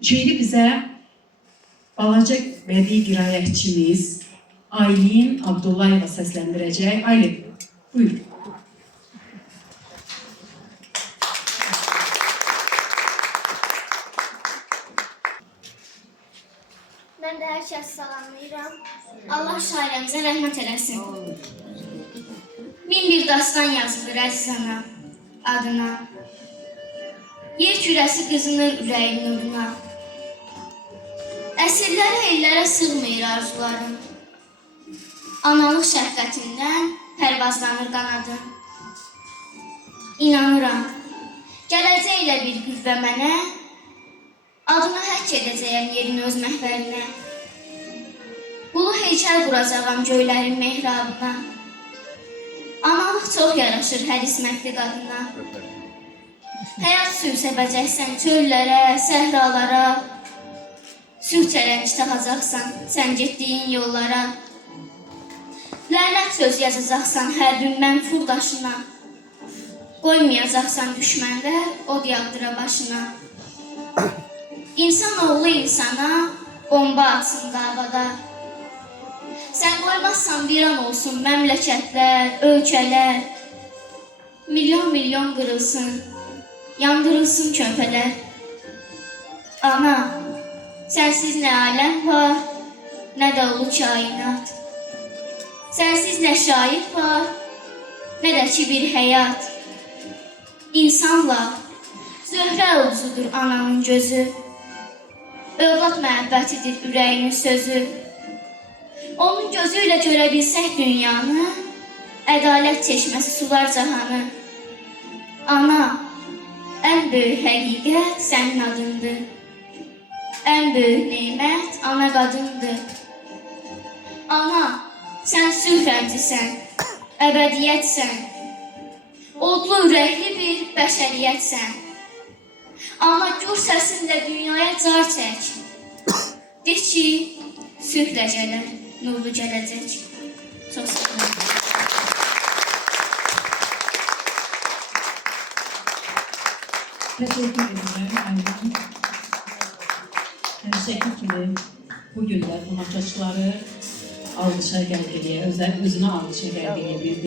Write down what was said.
Şeiri bizə balaca bədii qiraətçimiz Aylin Abdullayeva səsləndirəcək. Aylin, buyur. Mən də hər kəs salamlayıram. Allah şairimizə rəhmət eləsin. Min bir dastan yazılır əziz ana adına. Yer kürəsi qızınır ürəyin nuruna. Əsrlərə, illərə sığmır arzularım. Analıq şəfqətindən pərvazlanır qanadım. İnanıram, gələcəklə bir qüvvə mənə, adını həkk edəcəyəm yerin öz məhvərinə. Qulu heykəl quracağam göylərin mehrabına. Analıq çox yaraşır hər ismətli qadına. Həyat suyu səpəcəksən çöllərə, səhralara. Sülh çələngi taxacaqsan sən getdiyin yollara. Lənət söz yazacaqsan hər gün mənfur daşına. Qoymayacaqsan düşmənlər od yağdıra başına. İnsanoğlu insana bomba atsın davada. Sən qoymazsan viran olsun məmləkətlər, ölkələr. Milyon qırılsın, yandırılsın körpələr. Ana, sənsiz nə aləm var, nə də ulu kainat. Sənsiz nə şair var, nə də ki bir həyat. İnsanla zöhrə ulduzudur ananın gözü. Övlad məhəbbətidir ürəyinin sözü. Onun gözü ilə görə bilsək dünyanı, ədalət çeşməsi sular cahanı. Ana, ən böyük həqiqət sənin adındır. Ən böyük neymət ana qadındır. Ana, sən sülh rəmzisən, əbədiyyətsən. Odlu ürəkli bir bəşəriyyətsən. Ana, gür səsinlə dünyaya car çək. De ki, sülhlə gələr, nurlu gələcək. Çox sağ olun. Təşəkkür edirəm, Aylin. Təşəkkür kimi bu günlər tamaşaçıları alqışa qəlb edir, özünə alqışa qəlb edir.